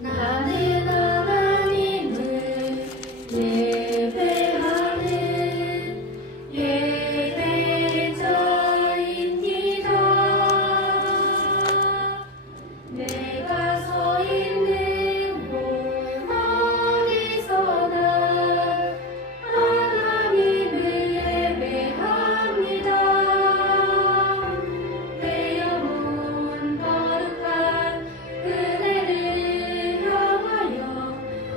나는 하나님을 예배하는 예배자입니다. 내가 서 있는 곳 어디서나 하나님을 예배합니다. 내 영혼 거룩한 그대를 향하여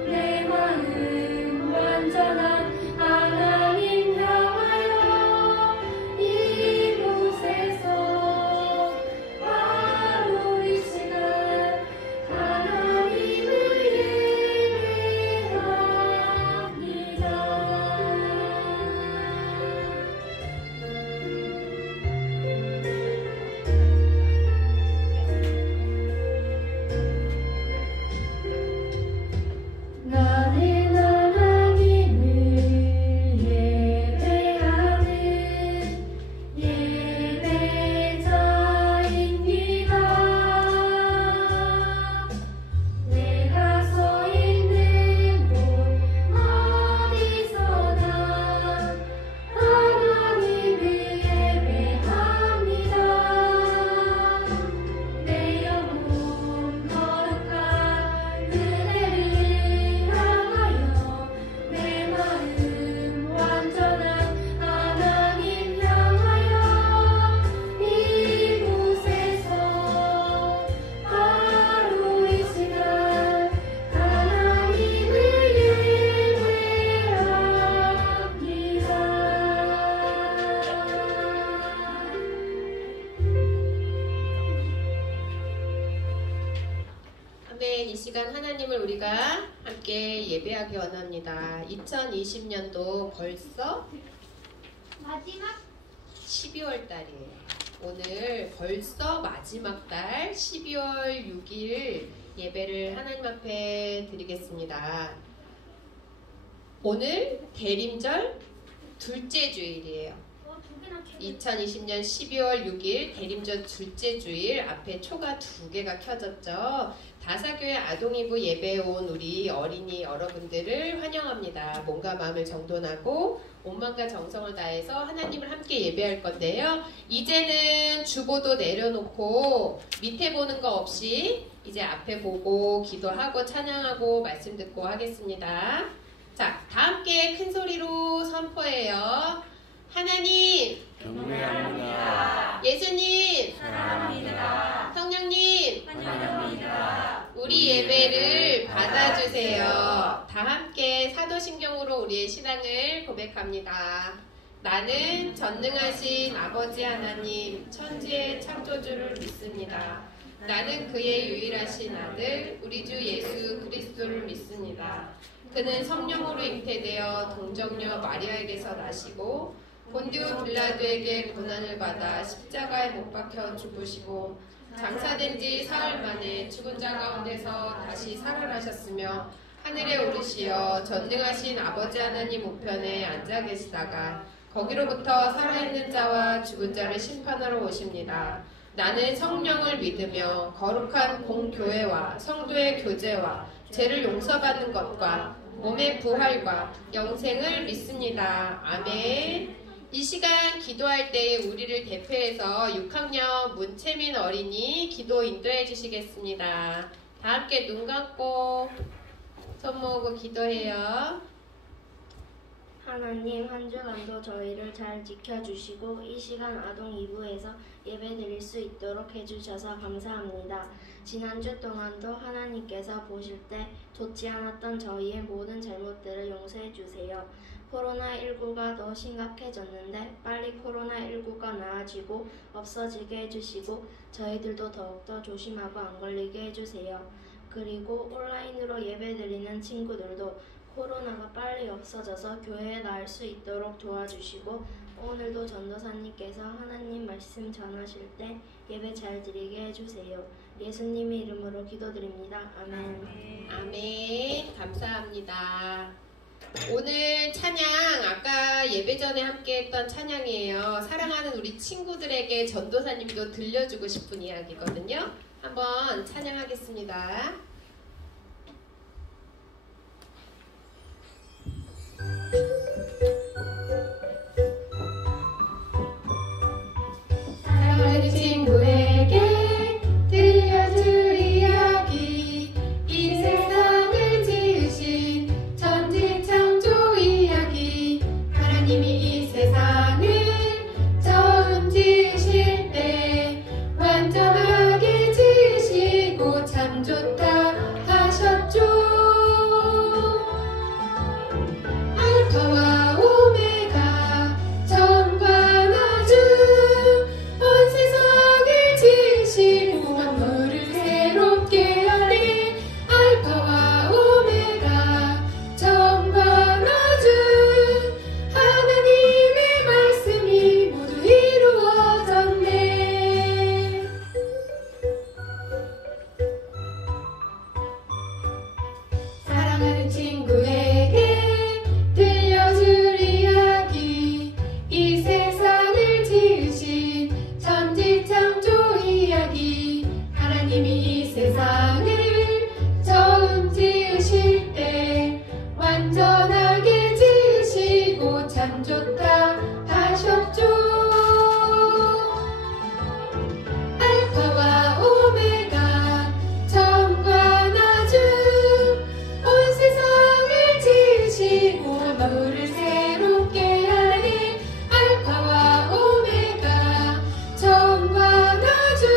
내 마음 완전한 하나님 향하여 이곳에서 바로 이 시간 하나님을 예배합니다. 나는 하나님을 예배하는 예배자입니다. 내가 서 있는 곳 어디서나 하나님을 예배합니다. 내 영혼 거룩한 그대를 향하여 내 마음 완전한 하나님 향하여 이곳에서 바로 이 시간 하나님을 예배합니다. 아멘. 이 시간 하나님을 우리가 함께 예배하기 원합니다. 2020년도 벌써 마지막 12월 달이에요. 오늘 벌써 마지막 달 12월 6일 예배를 하나님 앞에 드리겠습니다. 오늘 대림절 둘째 주일이에요. 2020년 12월 6일 대림절 둘째 주일 앞에 초가 2개가 켜졌죠. 다사교회 아동이부 예배에 온 우리 어린이 여러분들을 환영합니다. 몸과 마음을 정돈하고 온 마음과 정성을 다해서 하나님을 함께 예배할 건데요. 이제는 주보도 내려놓고 밑에 보는 거 없이 이제 앞에 보고 기도하고 찬양하고 말씀 듣고 하겠습니다. 자, 다 함께 큰 소리로 선포해요. 하나님 경배합니다. 예수님 사랑합니다. 성령님 환영합니다. 우리 예배를 받아주세요. 다 함께 사도신경으로 우리의 신앙을 고백합니다. 나는 전능하신 아버지 하나님 천지의 창조주를 믿습니다. 나는 그의 유일하신 아들 우리 주 예수 그리스도를 믿습니다. 그는 성령으로 잉태되어 동정녀 마리아에게서 나시고 본디오 빌라도에게 고난을 받아 십자가에 못 박혀 죽으시고 장사된 지 사흘 만에 죽은 자 가운데서 다시 살아나셨으며 하늘에 오르시어 전능하신 아버지 하나님 우편에 앉아 계시다가 거기로부터 살아있는 자와 죽은 자를 심판하러 오십니다. 나는 성령을 믿으며 거룩한 공교회와 성도의 교제와 죄를 용서받는 것과 몸의 부활과 영생을 믿습니다. 아멘. 이 시간 기도할 때 우리를 대표해서 6학년 문채민 어린이 기도 인도해 주시겠습니다. 다 함께 눈 감고 손 모으고 기도해요. 하나님, 한 주간도 저희를 잘 지켜주시고 이 시간 아동 2부에서 예배드릴 수 있도록 해주셔서 감사합니다. 지난주 동안도 하나님께서 보실 때 좋지 않았던 저희의 모든 잘못들을 용서해 주세요. 코로나19가 더 심각해졌는데 빨리 코로나19가 나아지고 없어지게 해주시고 저희들도 더욱더 조심하고 안 걸리게 해주세요. 그리고 온라인으로 예배드리는 친구들도 코로나가 빨리 없어져서 교회에 나올 수 있도록 도와주시고 오늘도 전도사님께서 하나님 말씀 전하실 때 예배 잘 드리게 해주세요. 예수님의 이름으로 기도드립니다. 아멘. 아멘. 감사합니다. 오늘 찬양 아까 예배 전에 함께 했던 찬양이에요. 사랑하는 우리 친구들에게 전도사님도 들려주고 싶은 이야기거든요. 한번 찬양하겠습니다. 사랑하는 친구에게 들려줄 이야기, 이 세상을 지으신 천지창조 이야기. 하나님이 이 세상을 처음 지으실 때 완전하게 지으시고 참 좋다 하셨죠. 알파와 오메가 처음과 나중 온 세상을 지으시고 만물을 새롭게 하네. 알파와 오메가 처음과 나중 하나님의 말씀이 모두 이루어졌네. 사랑하는 친구에게 들려줄 이야기, 이 세상을 지으신 천지창조 이야기. 하나님이 이 세상을 처음 지으실 때 완전하게 지으시고 참 좋다 하셨죠. 알파와 오메가 처음과 나중 온 세상을 지으시고 만물을 새롭게 하네. 알파와 오메가 처음과 나중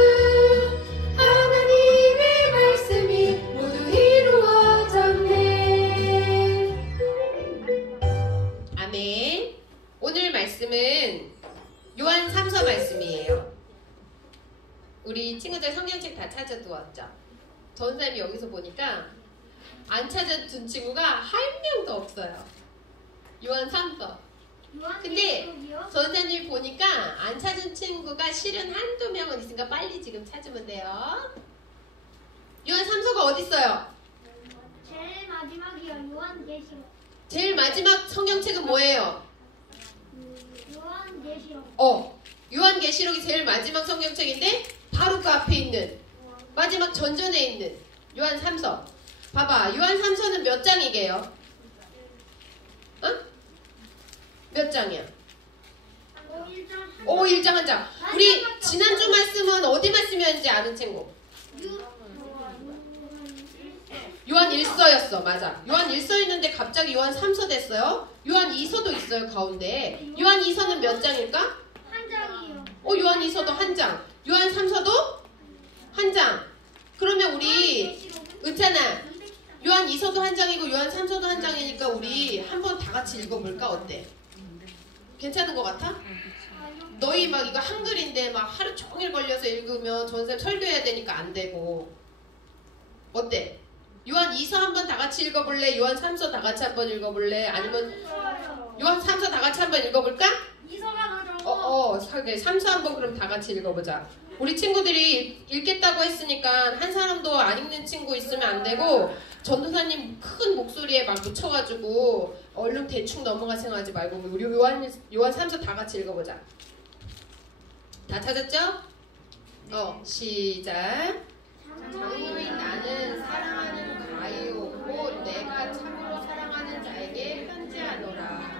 하나님의 말씀이 모두 이루어졌네. 아멘. 오늘 말씀은 요한 3서 말씀이에요. 우리 친구들 성경책 다 찾아두었죠? 전사님이 여기서 보니까 안 찾아둔 친구가 한 명도 없어요. 요한 3서. 근데 전사님이 보니까 안 찾은 친구가 실은 한두 명은 있으니까 빨리 지금 찾으면 돼요. 요한 3서가 어디 있어요? 제일 마지막이요. 요한계시록. 제일 마지막 성경책은 뭐예요? 요한계시록. 요한계시록이 제일 마지막 성경책인데 바로 그 앞에 있는 마지막 전전에 있는 요한 3서. 봐봐, 요한 3서는 몇 장이게요? 어? 몇 장이야? 1장 한 장. 우리 지난주 말씀은 어디 말씀이었는지 아는 친구? 요한 1서였어. 맞아. 요한 1서였는데 갑자기 요한 3서 됐어요. 요한 2서도 있어요, 가운데. 요한 2서는 몇 장일까? 한 장이요. 요한 2서도 한 장. 요한 3서도 한 장. 그러면 우리 은찬아, 요한 2서도 한 장이고 요한 3서도 한 장이니까 우리 한번 다 같이 읽어볼까? 어때? 괜찮은 것 같아? 너희 막 이거 한글인데 막 하루 종일 걸려서 읽으면 전쌤 설교해야 되니까 안 되고. 어때? 요한 2서 한번 다 같이 읽어볼래? 요한 3서 다 같이 한번 읽어볼래? 아니면 요한 3서 다 같이 한번 읽어볼까? 2서가 더 적어. 3서 한번 그럼 다 같이 읽어보자. 우리 친구들이 읽겠다고 했으니까 한 사람도 안 읽는 친구 있으면 안 되고, 전도사님 큰 목소리에 막 묻혀가지고 얼른 대충 넘어가 생각하지 말고 우리 요한 3서 다 같이 읽어보자. 다 찾았죠? 시작. 장로인 나는 사랑하는 가이오 곧 내가 참으로 사랑하는 자에게 편지하노라.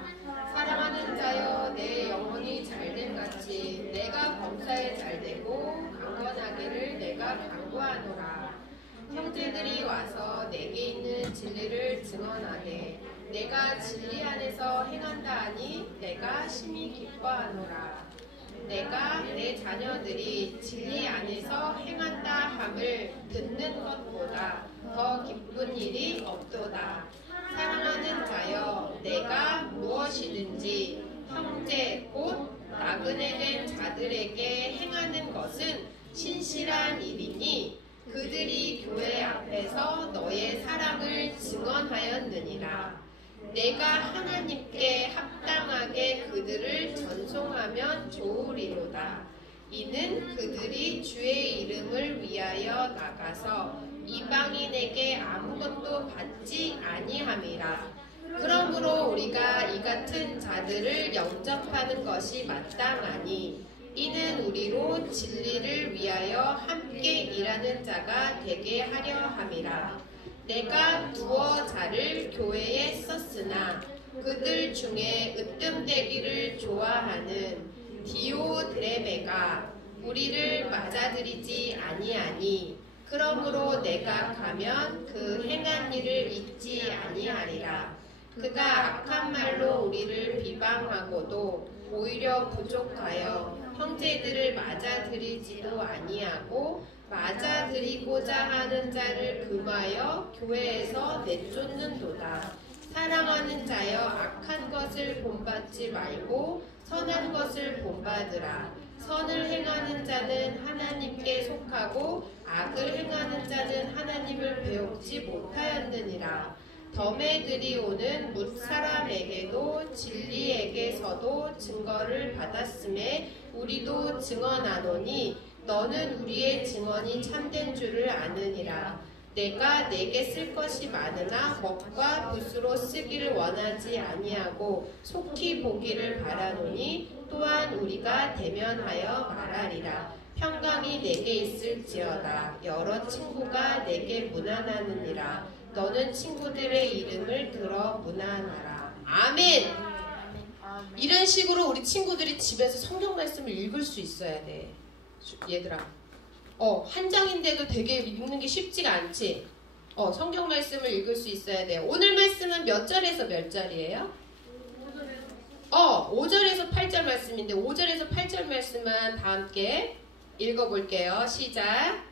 사랑하는 자여, 내 영혼이 잘됨같이 내가 범사에 잘되고 강건하기를 내가 간구하노라. 형제들이 와서 내게 있는 진리를 증언하되 내가 진리 안에서 행한다 하니 내가 심히 기뻐하노라. 내가 내 자녀들이 진리 안에서 행한다 함을 듣는 것보다 더 기쁜 일이 없도다. 사랑하는 자여, 내가 무엇이든지 형제 곧 나그네 된 자들에게 행하는 것은 신실한 일이니 그들이 교회 앞에서 너의 사랑을 증언하였느니라. 내가 하나님께 합당하게 그들을 전송하면 좋으리로다. 이는 그들이 주의 이름을 위하여 나가서 이방인에게 아무것도 받지 아니함이라. 그러므로 우리가 이 같은 자들을 영접하는 것이 마땅하니 이는 우리로 진리를 위하여 함께 일하는 자가 되게 하려 함이라. 내가 두어 자를 교회에 썼으나 그들 중에 으뜸되기를 좋아하는 디오드레베가 우리를 맞아들이지 아니하니 그러므로 내가 가면 그 행한 일을 잊지 아니하리라. 그가 악한 말로 우리를 비방하고도 오히려 부족하여 형제들을 맞아들이지도 아니하고 맞아들이고자 하는 자를 금하여 교회에서 내쫓는도다. 사랑하는 자여 악한 것을 본받지 말고 선한 것을 본받으라. 선을 행하는 자는 하나님께 속하고 악을 행하는 자는 하나님을 배우지 못하였느니라. 덤에들이 오는 뭇사람에게도 진리에게서도 증거를 받았음에 우리도 증언하노니 너는 우리의 증언이 참된 줄을 아느니라. 내가 내게 쓸 것이 많으나 먹과 붓으로 쓰기를 원하지 아니하고 속히 보기를 바라노니 또한 우리가 대면하여 말하리라. 평강이 내게 있을지어다. 여러 친구가 내게 문안하느니라. 너는 친구들의 이름을 들어 문안하라. 아멘. 이런 식으로 우리 친구들이 집에서 성경 말씀을 읽을 수 있어야 돼. 얘들아. 한 장인데도 되게 읽는 게 쉽지가 않지. 성경 말씀을 읽을 수 있어야 돼. 오늘 말씀은 몇 절에서 몇 절이에요? 5절에서 8절 말씀인데 5절에서 8절 말씀만 다 함께 읽어볼게요. 시작.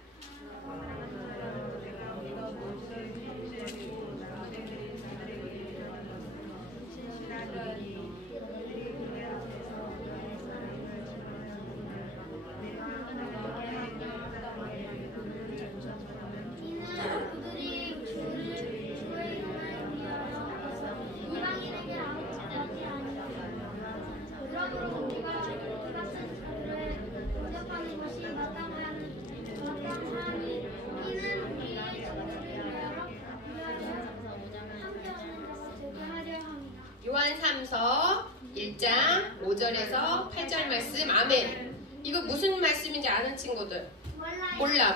요한 3서 1장 5절에서 8절 말씀. 아멘. 이거 무슨 말씀인지 아는 친구들?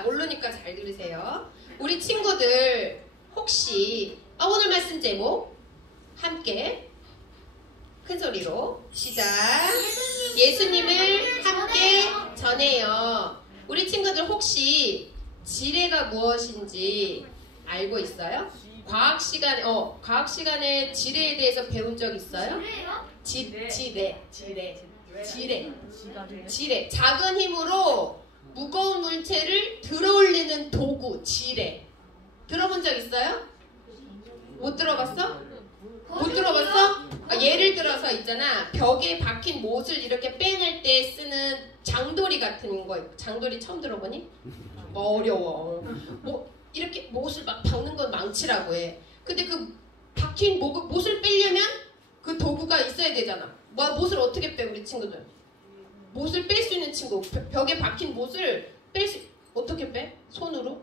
모르니까 잘 들으세요. 우리 친구들 혹시 오늘 말씀 제목 함께 큰 소리로 시작. 예수님을 함께 전해요. 우리 친구들 혹시 지뢰가 무엇인지 알고 있어요? 과학 시간에 지뢰에 대해서 배운 적 있어요? 지뢰. 작은 힘으로 무거운 물체를 들어올리는 도구, 지뢰. 들어본 적 있어요? 못 들어봤어? 못 들어봤어? 예를 들어서 있잖아. 벽에 박힌 못을 이렇게 빼낼 때 쓰는 장도리 같은 거. 장도리 처음 들어보니? 어려워. 이렇게 못을 막 박는 건 망치라고 해. 근데 그 박힌 못을 빼려면 그 도구가 있어야 되잖아. 못을 어떻게 빼, 우리 친구들? 못을 뺄 수 있는 친구. 벽에 박힌 못을 어떻게 빼? 손으로?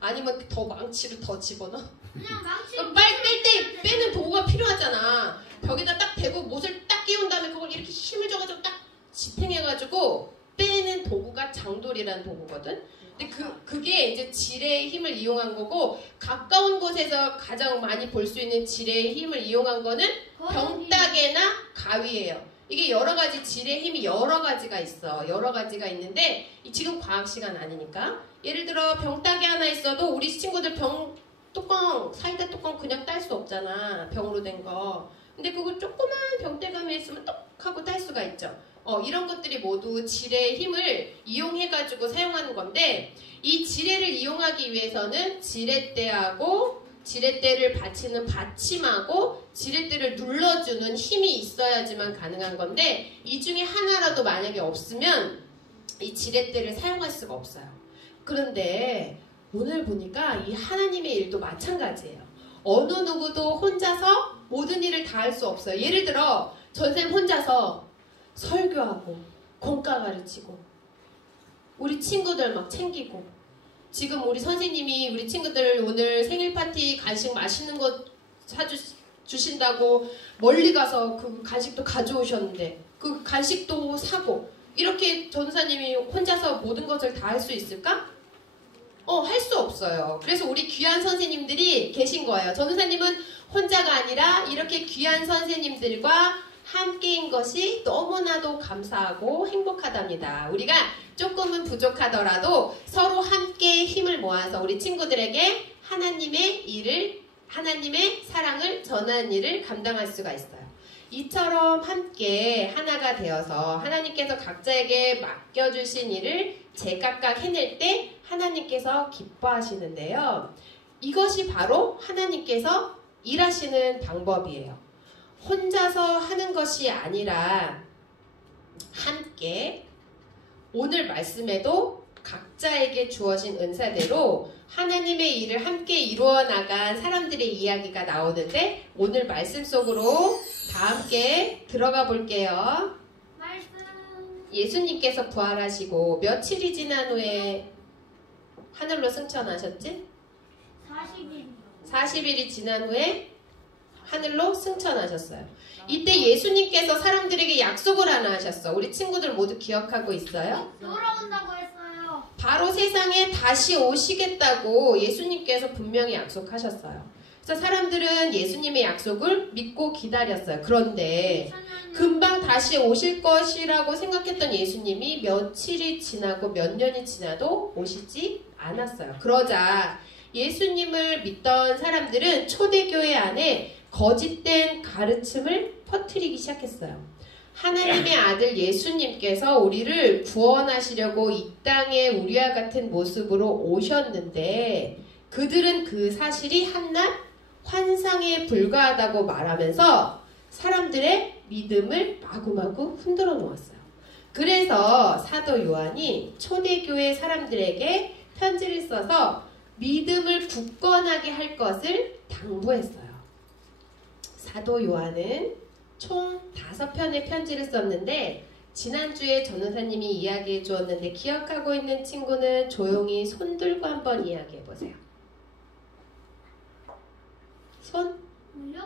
아니면 더 망치를 더 집어넣어? 그냥 망치. 뺄 때 빼는 도구가 필요하잖아. 벽에다 딱 대고 못을 딱 끼운 다음에 그걸 이렇게 힘을 줘가지고 딱 지탱해가지고 빼는 도구가 장돌이라는 도구거든. 근데 그게 이제 지뢰의 힘을 이용한 거고, 가까운 곳에서 가장 많이 볼 수 있는 지뢰의 힘을 이용한 거는 병따개나 가위예요. 이게 여러 가지 지뢰의 힘이 여러 가지가 있어. 여러 가지가 있는데 지금 과학 시간 아니니까. 예를 들어 병따개 하나 있어도 우리 친구들 병 뚜껑, 사이다 뚜껑 그냥 딸 수 없잖아. 병으로 된 거. 근데 그거 조그만 병대감에 있으면 똑 하고 딸 수가 있죠. 이런 것들이 모두 지뢰의 힘을 이용해가지고 사용하는 건데, 이 지뢰를 이용하기 위해서는 지뢰대하고 지뢰대를 받치는 받침하고 지뢰대를 눌러주는 힘이 있어야지만 가능한 건데, 이 중에 하나라도 만약에 없으면 이 지뢰대를 사용할 수가 없어요. 그런데 오늘 보니까 이 하나님의 일도 마찬가지예요. 어느 누구도 혼자서 모든 일을 다 할 수 없어요. 예를 들어 전쌤 혼자서 설교하고 공과 가르치고 우리 친구들 막 챙기고, 지금 우리 선생님이 우리 친구들 오늘 생일 파티 간식 맛있는 거 주신다고 멀리 가서 그 간식도 가져오셨는데 그 간식도 사고 이렇게 전도사님이 혼자서 모든 것을 다 할 수 있을까? 할 수 없어요. 그래서 우리 귀한 선생님들이 계신 거예요. 전도사님은 혼자가 아니라 이렇게 귀한 선생님들과 함께인 것이 너무나도 감사하고 행복하답니다. 우리가 조금은 부족하더라도 서로 함께 힘을 모아서 우리 친구들에게 하나님의 일을, 하나님의 사랑을 전하는 일을 감당할 수가 있어요. 이처럼 함께 하나가 되어서 하나님께서 각자에게 맡겨주신 일을 제각각 해낼 때 하나님께서 기뻐하시는데요. 이것이 바로 하나님께서 일하시는 방법이에요. 혼자서 하는 것이 아니라 함께 오늘 말씀에도 각자에게 주어진 은사대로 하나님의 일을 함께 이루어 나간 사람들의 이야기가 나오는데 오늘 말씀 속으로 다 함께 들어가 볼게요. 말씀. 예수님께서 부활하시고 며칠이 지난 후에 하늘로 승천하셨지? 40일. 40일이 지난 후에 하늘로 승천하셨어요. 이때 예수님께서 사람들에게 약속을 하나 하셨어. 우리 친구들 모두 기억하고 있어요? 돌아온다고 했어요. 바로 세상에 다시 오시겠다고 예수님께서 분명히 약속하셨어요. 그래서 사람들은 예수님의 약속을 믿고 기다렸어요. 그런데 금방 다시 오실 것이라고 생각했던 예수님이 며칠이 지나고 몇 년이 지나도 오시지 않았어요. 그러자 예수님을 믿던 사람들은 초대교회 안에 거짓된 가르침을 퍼뜨리기 시작했어요. 하나님의 아들 예수님께서 우리를 구원하시려고 이 땅에 우리와 같은 모습으로 오셨는데 그들은 그 사실이 한낱 환상에 불과하다고 말하면서 사람들의 믿음을 마구마구 흔들어 놓았어요. 그래서 사도 요한이 초대교회 사람들에게 편지를 써서 믿음을 굳건하게 할 것을 당부했어요. 사도 요한은 총 5편의 편지를 썼는데 지난주에 전도사님이 이야기해 주었는데 기억하고 있는 친구는 조용히 손 들고 한번 이야기해 보세요. 손? 뭐요?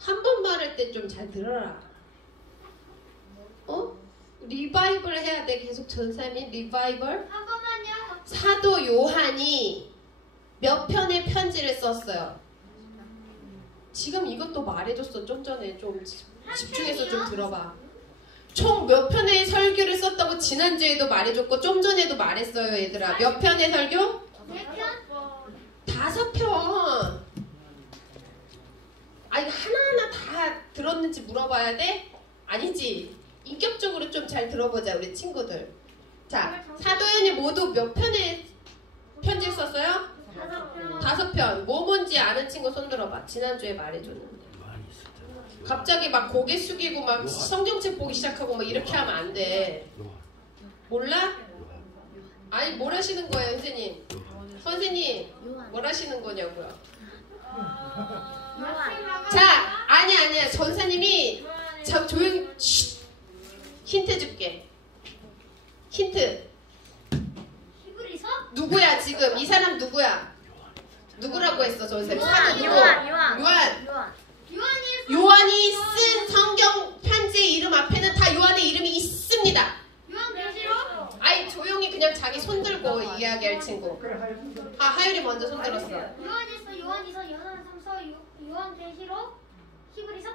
한 번 말할 때 좀 잘 들어라. 리바이벌 해야 돼. 계속 전사님이 리바이벌. 한 번만요. 사도 요한이 몇 편의 편지를 썼어요. 지금 이것도 말해줬어. 좀 전에 좀 집중해서 좀 들어봐. 총 몇 편의 설교를 썼다고 지난주에도 말해줬고 좀 전에도 말했어요. 얘들아. 몇 편의 설교? 4편? 5편. 아니 하나하나 다 들었는지 물어봐야 돼? 아니지. 인격적으로 좀 잘 들어보자 우리 친구들. 자, 사도연이 모두 몇 편의 편지를 썼어요? 5편. 5편. 뭐 뭔지 아는 친구 손 들어봐. 지난주에 말해줬는데. 갑자기 막 고개 숙이고 막 성경책 보기 시작하고 막 이렇게 하면 안 돼. 몰라? 아니 뭘 하시는 거예요 선생님? 선생님 뭘 하시는 거냐고요? 자, 아니야. 전사님이 조용히 힌트 줄게. 힌트. 히브리서? 누구야 지금? 이 사람 누구야? 누구라고 했어 전사님? 사도 누구? 요한이 쓴 성경 편지의 이름 앞에는 다 요한의 이름이 있습니다. 요한계시록? 아이 조용히 그냥 자기 손 들고 이야기할 친구. 아 하율이 먼저 손 들었어. 요한일서, 요한이서, 요한삼서, 요한계시록, 히브리서?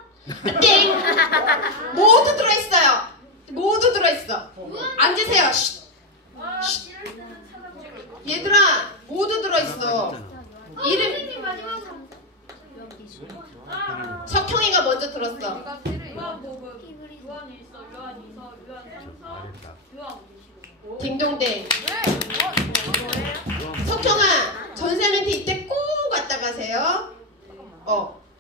땡! 모두 들어있어요. 모두 들어있어. 앉으세요. 쉿. 얘들아 모두 들어있어. 이름 선생님 마지막으로. 석형이가 먼저 들었어. 딩동댕. 석형아 전사님한테 이때 꼭 왔다 가세요.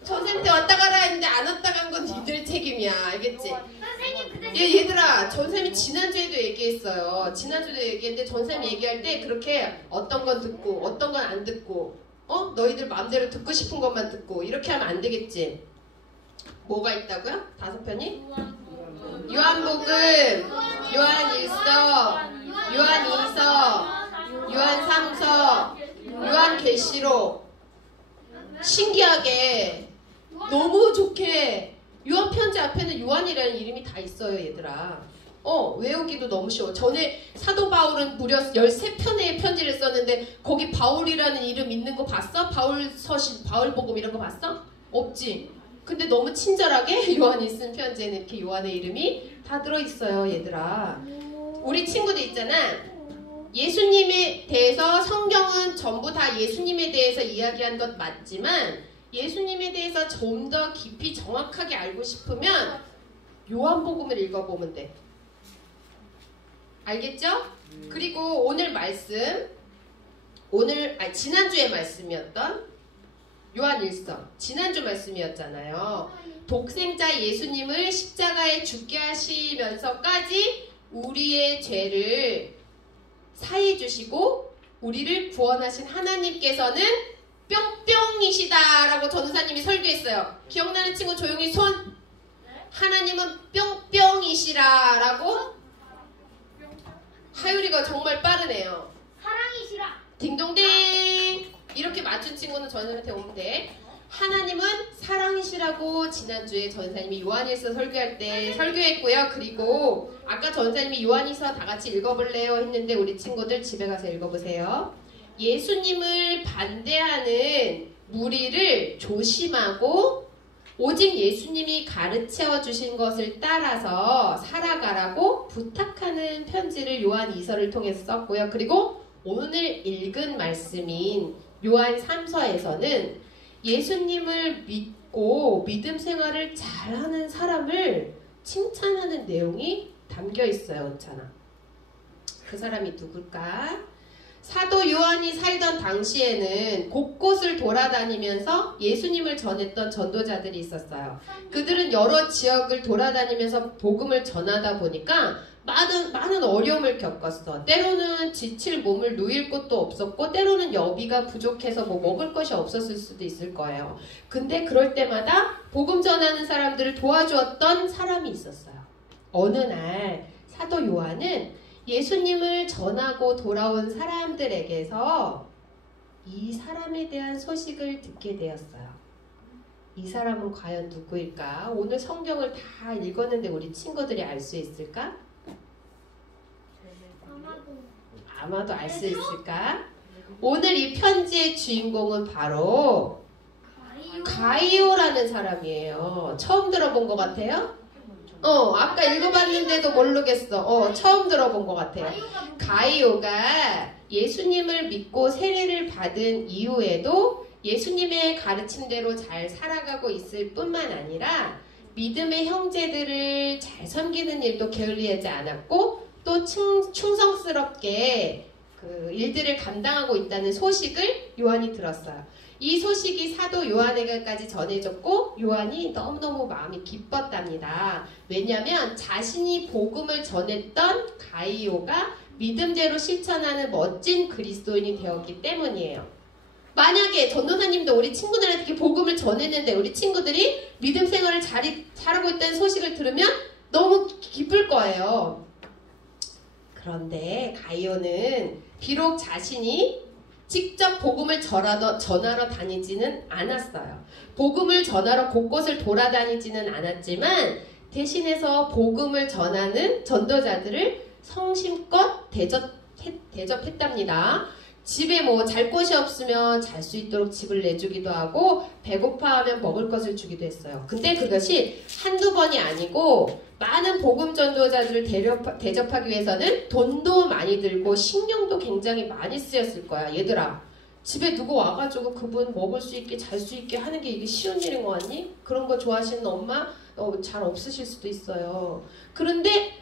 선생님한테 왔다 가라 했는데 안 왔다 간 건 니들 책임이야. 알겠지? 선생님 그때 얘들아 전쌤이 지난주에도 얘기했어요. 지난주에도 얘기했는데 전쌤이 얘기할 때 그렇게 어떤 건 듣고 어떤 건 안 듣고 너희들 마음대로 듣고 싶은 것만 듣고 이렇게 하면 안 되겠지. 뭐가 있다고요? 5편이? 요한복음, 요한일서, 요한이서, 요한삼서, 요한계시록 신기하게 너무 좋게 요한 편지 앞에는 요한이라는 이름이 다 있어요, 얘들아. 외우기도 너무 쉬워. 전에 사도 바울은 무려 13편의 편지를 썼는데 거기 바울이라는 이름 있는 거 봤어? 바울 서신, 바울 복음 이런 거 봤어? 없지. 근데 너무 친절하게 요한이 쓴 편지에는 이렇게 요한의 이름이 다 들어있어요, 얘들아. 우리 친구들 있잖아. 예수님에 대해서 성경은 전부 다 예수님에 대해서 이야기한 것 맞지만 예수님에 대해서 좀 더 깊이 정확하게 알고 싶으면 요한복음을 읽어보면 돼. 알겠죠? 그리고 오늘 말씀, 지난주에 말씀이었던 요한 1서, 지난주 말씀이었잖아요. 독생자 예수님을 십자가에 죽게 하시면서까지 우리의 죄를 사해 주시고 우리를 구원하신 하나님께서는 뿅뿅이시다라고 전도사님이 설교했어요. 기억나는 친구 조용히 손. 하나님은 뿅뿅이시라라고. 하율이가 정말 빠르네요. 사랑이시라. 딩동댕. 이렇게 맞춘 친구는 전도사님한테 오면 돼. 하나님은 사랑이시라고 지난주에 전도사님이 요한일서 설교할 때 설교했고요. 그리고 아까 전도사님이 요한일서 다 같이 읽어볼래요 했는데 우리 친구들 집에 가서 읽어보세요. 예수님을 반대하는 무리를 조심하고 오직 예수님이 가르쳐 주신 것을 따라서 살아가라고 부탁하는 편지를 요한 2서를 통해서 썼고요. 그리고 오늘 읽은 말씀인 요한 3서에서는 예수님을 믿고 믿음 생활을 잘하는 사람을 칭찬하는 내용이 담겨 있어요. 그렇잖아. 그 사람이 누굴까? 사도 요한이 살던 당시에는 곳곳을 돌아다니면서 예수님을 전했던 전도자들이 있었어요. 그들은 여러 지역을 돌아다니면서 복음을 전하다 보니까 많은 어려움을 겪었어. 때로는 지칠 몸을 누일 곳도 없었고 때로는 여비가 부족해서 먹을 것이 없었을 수도 있을 거예요. 근데 그럴 때마다 복음 전하는 사람들을 도와주었던 사람이 있었어요. 어느 날 사도 요한은 예수님을 전하고 돌아온 사람들에게서 이 사람에 대한 소식을 듣게 되었어요. 이 사람은 과연 누구일까? 오늘 성경을 다 읽었는데 우리 친구들이 알 수 있을까? 아마도 알 수 있을까? 오늘 이 편지의 주인공은 바로 가이오라는 사람이에요. 처음 들어본 것 같아요? 아까 읽어봤는데도 모르겠어. 처음 들어본 것 같아요. 가이오가 예수님을 믿고 세례를 받은 이후에도 예수님의 가르침대로 잘 살아가고 있을 뿐만 아니라 믿음의 형제들을 잘 섬기는 일도 게을리하지 않았고 또 충성스럽게 그 일들을 감당하고 있다는 소식을 요한이 들었어요. 이 소식이 사도 요한에게까지 전해졌고 요한이 너무너무 마음이 기뻤답니다. 왜냐하면 자신이 복음을 전했던 가이오가 믿음대로 실천하는 멋진 그리스도인이 되었기 때문이에요. 만약에 전도사님도 우리 친구들한테 이렇게 복음을 전했는데 우리 친구들이 믿음 생활을 잘하고 있다는 소식을 들으면 너무 기쁠 거예요. 그런데 가이오는 비록 자신이 직접 복음을 전하러 다니지는 않았어요. 복음을 전하러 곳곳을 돌아다니지는 않았지만 대신해서 복음을 전하는 전도자들을 성심껏 대접했답니다. 집에 잘 곳이 없으면 잘 수 있도록 집을 내주기도 하고 배고파하면 먹을 것을 주기도 했어요. 근데 그것이 한두 번이 아니고 많은 복음 전도자들을 대접하기 위해서는 돈도 많이 들고 신경도 굉장히 많이 쓰였을 거야. 얘들아, 집에 누구 와가지고 그분 먹을 수 있게 잘 수 있게 하는 게 이게 쉬운 일인 거 같니? 그런 거 좋아하시는 엄마 잘 없으실 수도 있어요. 그런데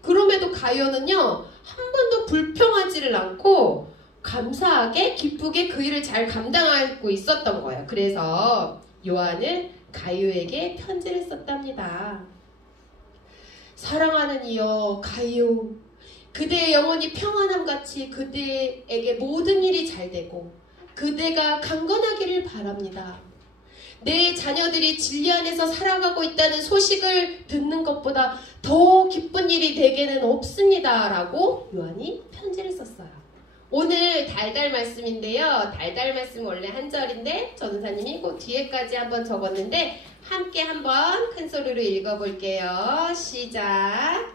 그럼에도 가이오는요 한 번도 불평하지를 않고 감사하게 기쁘게 그 일을 잘 감당하고 있었던 거예요. 그래서 요한은 가이오에게 편지를 썼답니다. 사랑하는 이여 가이오, 그대의 영혼이 평안함같이 그대에게 모든 일이 잘되고 그대가 강건하기를 바랍니다. 내 자녀들이 진리 안에서 살아가고 있다는 소식을 듣는 것보다 더 기쁜 일이 내게는 없습니다. 라고 요한이 편지를 썼어요. 오늘 달달 말씀인데요. 달달 말씀 원래 한 절인데 전도사님이 그 뒤에까지 한번 적었는데 함께 한번 큰 소리로 읽어볼게요. 시작.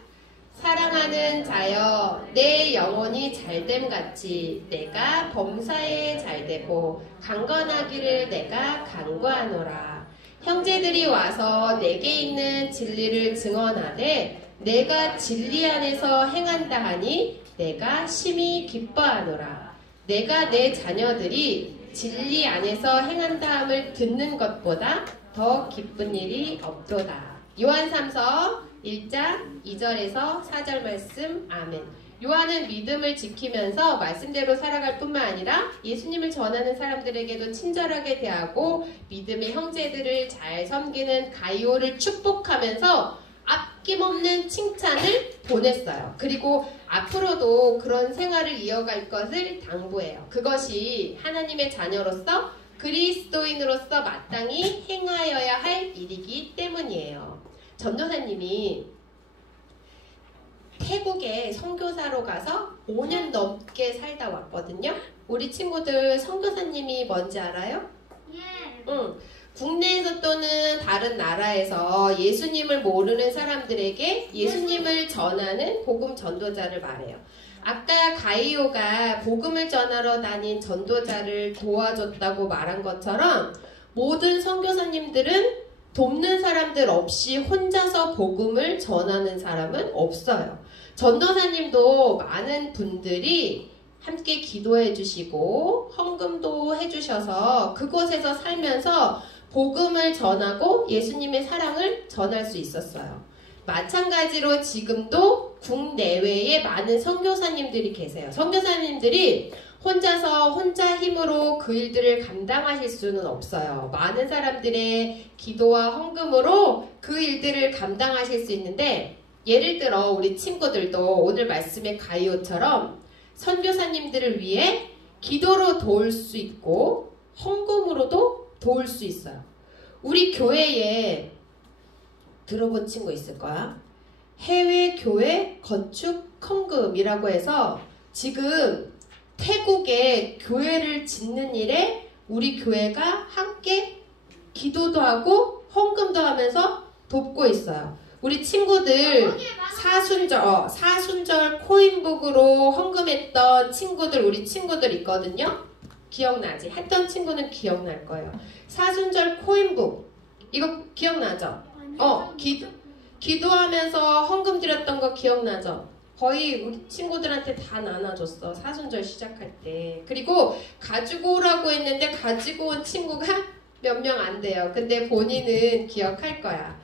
사랑하는 자여, 내 영혼이 잘됨 같이 내가 범사에 잘되고 강건하기를 내가 간구하노라. 형제들이 와서 내게 있는 진리를 증언하되 내가 진리 안에서 행한다 하니 내가 심히 기뻐하노라. 내가 내 자녀들이 진리 안에서 행한다함을 듣는 것보다 더 기쁜 일이 없도다. 요한 3서 1장 2절에서 4절 말씀. 아멘. 요한은 믿음을 지키면서 말씀대로 살아갈 뿐만 아니라 예수님을 전하는 사람들에게도 친절하게 대하고 믿음의 형제들을 잘 섬기는 가이오를 축복하면서 아낌없는 칭찬을 보냈어요. 그리고 앞으로도 그런 생활을 이어갈 것을 당부해요. 그것이 하나님의 자녀로서 그리스도인으로서 마땅히 행하여야 할 일이기 때문이에요. 전도사님이 태국에 선교사로 가서 5년 넘게 살다 왔거든요. 우리 친구들 선교사님이 뭔지 알아요? 예. 응. 국내에서 또는 다른 나라에서 예수님을 모르는 사람들에게 예수님을 전하는 복음 전도자를 말해요. 아까 가이오가 복음을 전하러 다닌 전도자를 도와줬다고 말한 것처럼 모든 선교사님들은 돕는 사람들 없이 혼자서 복음을 전하는 사람은 없어요. 전도사님도 많은 분들이 함께 기도해 주시고 헌금도 해주셔서 그곳에서 살면서 복음을 전하고 예수님의 사랑을 전할 수 있었어요. 마찬가지로 지금도 국내외에 많은 선교사님들이 계세요. 선교사님들이 혼자 힘으로 그 일들을 감당하실 수는 없어요. 많은 사람들의 기도와 헌금으로 그 일들을 감당하실 수 있는데, 예를 들어 우리 친구들도 오늘 말씀의 가이오처럼 선교사님들을 위해 기도로 도울 수 있고 헌금으로도 도울 수 있어요. 우리 교회에 들어본 친구 있을 거야. 해외 교회 건축 헌금이라고 해서 지금 태국에 교회를 짓는 일에 우리 교회가 함께 기도도 하고 헌금도 하면서 돕고 있어요. 우리 친구들 사순절 코인북으로 헌금했던 친구들, 우리 친구들 있거든요. 기억나지? 했던 친구는 기억날 거예요. 사순절 코인북 이거 기억나죠? 기도하면서 헌금 드렸던 거 기억나죠? 거의 우리 친구들한테 다 나눠줬어. 사순절 시작할 때. 그리고 가지고 오라고 했는데 가지고 온 친구가 몇 명 안 돼요. 근데 본인은 기억할 거야.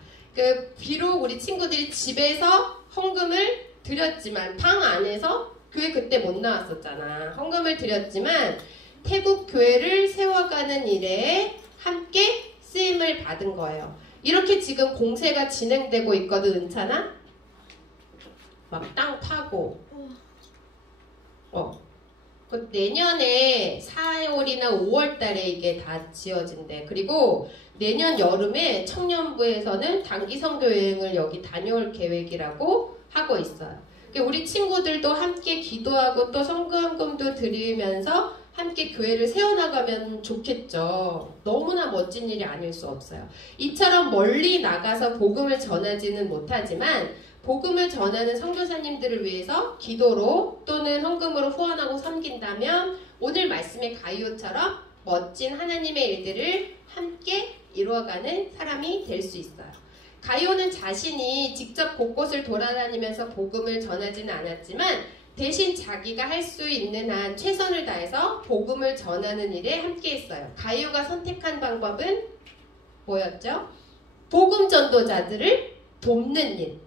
비록 우리 친구들이 집에서 헌금을 드렸지만 방 안에서 교회 그때 못 나왔었잖아. 헌금을 드렸지만 태국 교회를 세워가는 일에 함께 쓰임을 받은 거예요. 이렇게 지금 공세가 진행되고 있거든, 은찬아? 막 땅 파고. 그 내년에 4월이나 5월 달에 이게 다 지어진대. 그리고 내년 여름에 청년부에서는 단기 선교 여행을 여기 다녀올 계획이라고 하고 있어요. 우리 친구들도 함께 기도하고 또 선교헌금도 드리면서 함께 교회를 세워나가면 좋겠죠. 너무나 멋진 일이 아닐 수 없어요. 이처럼 멀리 나가서 복음을 전하지는 못하지만 복음을 전하는 선교사님들을 위해서 기도로 또는 헌금으로 후원하고 섬긴다면 오늘 말씀의 가이오처럼 멋진 하나님의 일들을 함께 이루어가는 사람이 될 수 있어요. 가이오는 자신이 직접 곳곳을 돌아다니면서 복음을 전하지는 않았지만 대신 자기가 할 수 있는 한 최선을 다해서 복음을 전하는 일에 함께 했어요. 가이오가 선택한 방법은 뭐였죠? 복음 전도자들을 돕는 일.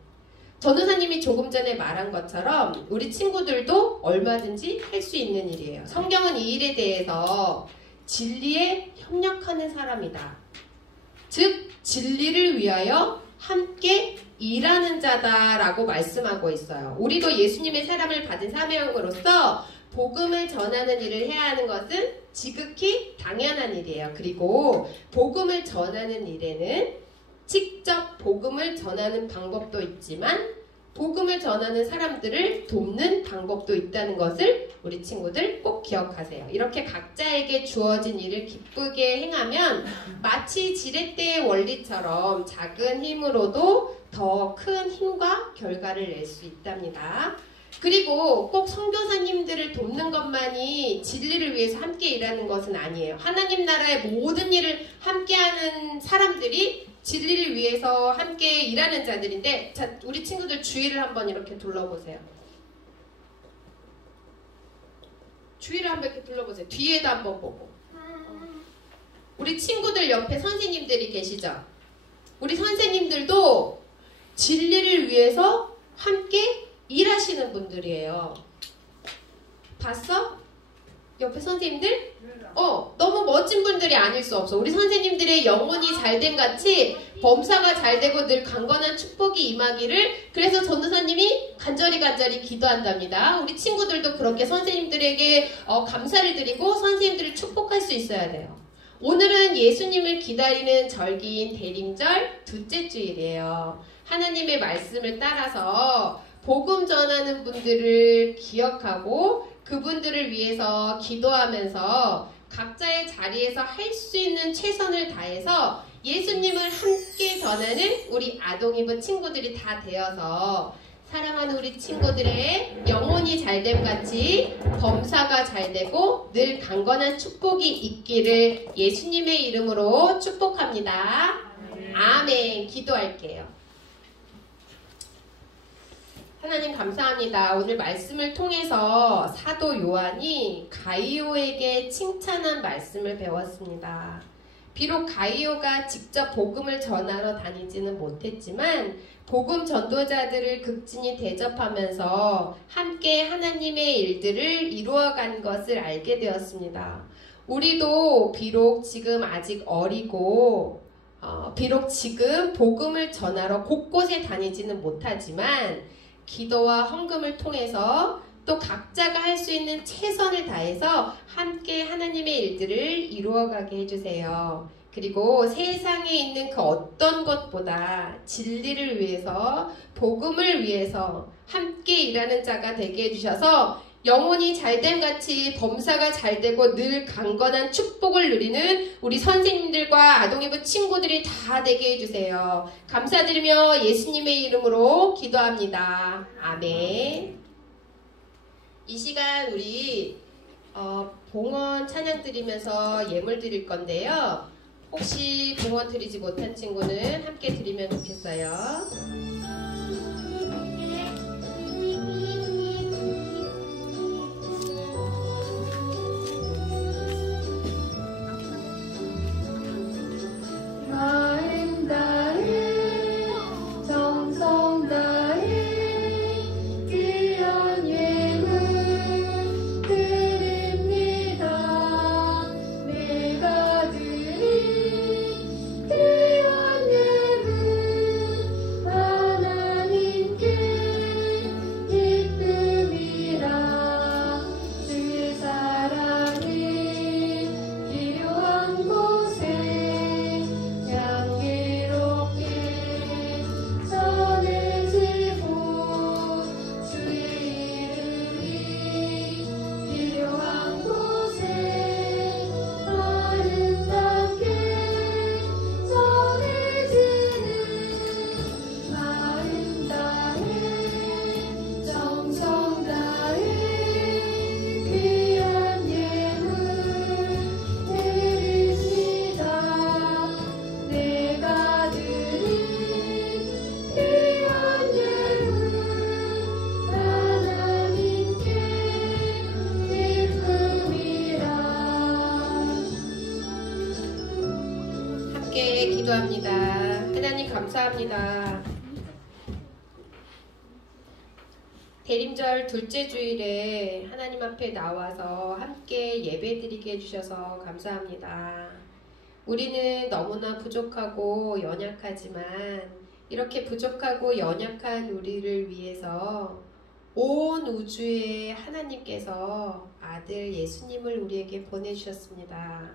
전도사님이 조금 전에 말한 것처럼 우리 친구들도 얼마든지 할 수 있는 일이에요. 성경은 이 일에 대해서 진리에 협력하는 사람이다. 즉 진리를 위하여 함께 일하는 자다라고 말씀하고 있어요. 우리도 예수님의 사람을 받은 사명으로서 복음을 전하는 일을 해야 하는 것은 지극히 당연한 일이에요. 그리고 복음을 전하는 일에는 직접 복음을 전하는 방법도 있지만 복음을 전하는 사람들을 돕는 방법도 있다는 것을 우리 친구들 꼭 기억하세요. 이렇게 각자에게 주어진 일을 기쁘게 행하면 마치 지렛대의 원리처럼 작은 힘으로도 더 큰 힘과 결과를 낼 수 있답니다. 그리고 꼭 선교사님들을 돕는 것만이 진리를 위해서 함께 일하는 것은 아니에요. 하나님 나라의 모든 일을 함께하는 사람들이 진리를 위해서 함께 일하는 자들인데, 자, 우리 친구들 주위를 한번 이렇게 둘러보세요. 주위를 한번 이렇게 둘러보세요. 뒤에도 한번 보고. 우리 친구들 옆에 선생님들이 계시죠? 우리 선생님들도 진리를 위해서 함께 일하시는 분들이에요. 봤어? 옆에 선생님들? 너무 멋진 분들이 아닐 수 없어. 우리 선생님들의 영혼이 잘된 같이 범사가 잘되고 늘 강건한 축복이 임하기를, 그래서 전도사님이 간절히 기도한답니다. 우리 친구들도 그렇게 선생님들에게 감사를 드리고 선생님들을 축복할 수 있어야 돼요. 오늘은 예수님을 기다리는 절기인 대림절 둘째 주일이에요. 하나님의 말씀을 따라서 복음 전하는 분들을 기억하고 그분들을 위해서 기도하면서 각자의 자리에서 할 수 있는 최선을 다해서 예수님을 함께 전하는 우리 아동이브 친구들이 다 되어서 사랑하는 우리 친구들의 영혼이 잘됨 같이 범사가 잘되고 늘 강건한 축복이 있기를 예수님의 이름으로 축복합니다. 아멘. 기도할게요. 하나님 감사합니다. 오늘 말씀을 통해서 사도 요한이 가이오에게 칭찬한 말씀을 배웠습니다. 비록 가이오가 직접 복음을 전하러 다니지는 못했지만 복음 전도자들을 극진히 대접하면서 함께 하나님의 일들을 이루어간 것을 알게 되었습니다. 우리도 비록 지금 아직 어리고 비록 지금 복음을 전하러 곳곳에 다니지는 못하지만 기도와 헌금을 통해서 또 각자가 할 수 있는 최선을 다해서 함께 하나님의 일들을 이루어가게 해주세요. 그리고 세상에 있는 그 어떤 것보다 진리를 위해서 복음을 위해서 함께 일하는 자가 되게 해주셔서 영혼이 잘됨 같이 범사가 잘되고 늘 강건한 축복을 누리는 우리 선생님들과 아동이부 친구들이 다 되게 해주세요. 감사드리며 예수님의 이름으로 기도합니다. 아멘. 이 시간 우리 봉헌 찬양 드리면서 예물 드릴 건데요. 혹시 봉헌 드리지 못한 친구는 함께 드리면 좋겠어요. 마음 다해 정성 다해 귀한 예물 드립니다. 내가 드린 귀한 예물 하나님께 기쁨이라. 주의 사랑이 필요한 곳에 향기롭게 전해지고 주의 이름이 필요한 곳에 아름답게 전해지는 마음 다해 정성 다해 귀한 예물 드립니다. 내가 드린 귀한 예물 하나님께 기쁨이라. 함께 기도합니다. 하나님 감사합니다. 대림절 둘째 주일에 하나님 앞에 나와서 함께 예배드리게 해주셔서 감사합니다. 우리는 너무나 부족하고 연약하지만 이렇게 부족하고 연약한 우리를 위해서 온 우주에 하나님께서 아들 예수님을 우리에게 보내주셨습니다.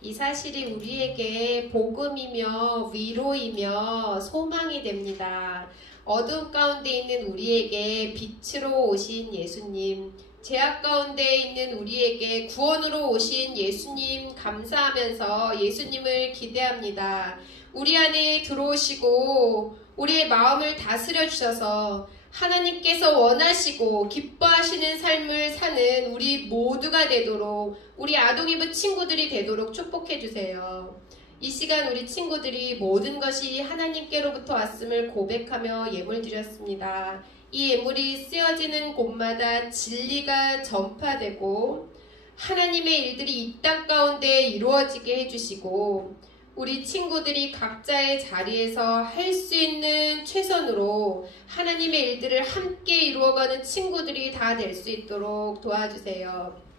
이 사실이 우리에게 복음이며 위로이며 소망이 됩니다. 어둠 가운데 있는 우리에게 빛으로 오신 예수님, 죄악 가운데 있는 우리에게 구원으로 오신 예수님 감사하면서 예수님을 기대합니다. 우리 안에 들어오시고 우리의 마음을 다스려 주셔서 하나님께서 원하시고 기뻐하시는 삶을 사는 우리 모두가 되도록, 우리 아동이브 친구들이 되도록 축복해 주세요. 이 시간 우리 친구들이 모든 것이 하나님께로부터 왔음을 고백하며 예물 드렸습니다. 이 예물이 쓰여지는 곳마다 진리가 전파되고 하나님의 일들이 이 땅 가운데 이루어지게 해주시고, 우리 친구들이 각자의 자리에서 할 수 있는 최선으로 하나님의 일들을 함께 이루어가는 친구들이 다 될 수 있도록 도와주세요.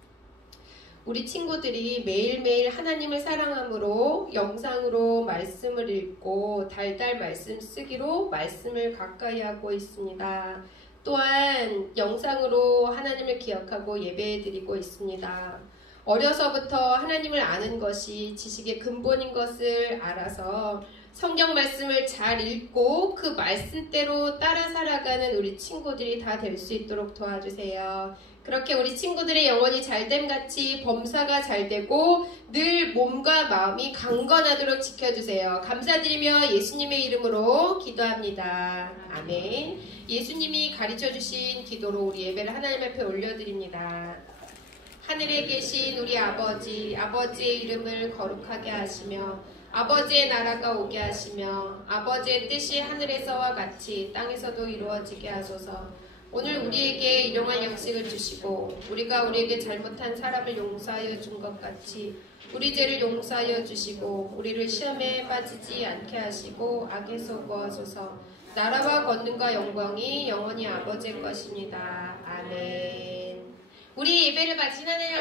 우리 친구들이 매일매일 하나님을 사랑함으로 영상으로 말씀을 읽고 달달 말씀 쓰기로 말씀을 가까이 하고 있습니다. 또한 영상으로 하나님을 기억하고 예배드리고 있습니다. 어려서부터 하나님을 아는 것이 지식의 근본인 것을 알아서 성경 말씀을 잘 읽고 그 말씀대로 따라 살아가는 우리 친구들이 다 될 수 있도록 도와주세요. 그렇게 우리 친구들의 영혼이 잘됨 같이 범사가 잘되고 늘 몸과 마음이 강건하도록 지켜주세요. 감사드리며 예수님의 이름으로 기도합니다. 아멘. 예수님이 가르쳐주신 기도로 우리 예배를 하나님 앞에 올려드립니다. 하늘에 계신 우리 아버지, 아버지의 이름을 거룩하게 하시며 아버지의 나라가 오게 하시며 아버지의 뜻이 하늘에서와 같이 땅에서도 이루어지게 하소서. 오늘 우리에게 일용할 양식을 주시고 우리가 우리에게 잘못한 사람을 용서하여 준 것 같이 우리 죄를 용서하여 주시고 우리를 시험에 빠지지 않게 하시고 악에서 구하소서. 나라와 권능과 영광이 영원히 아버지의 것입니다. 아멘. 우리 예배를 마친 하나님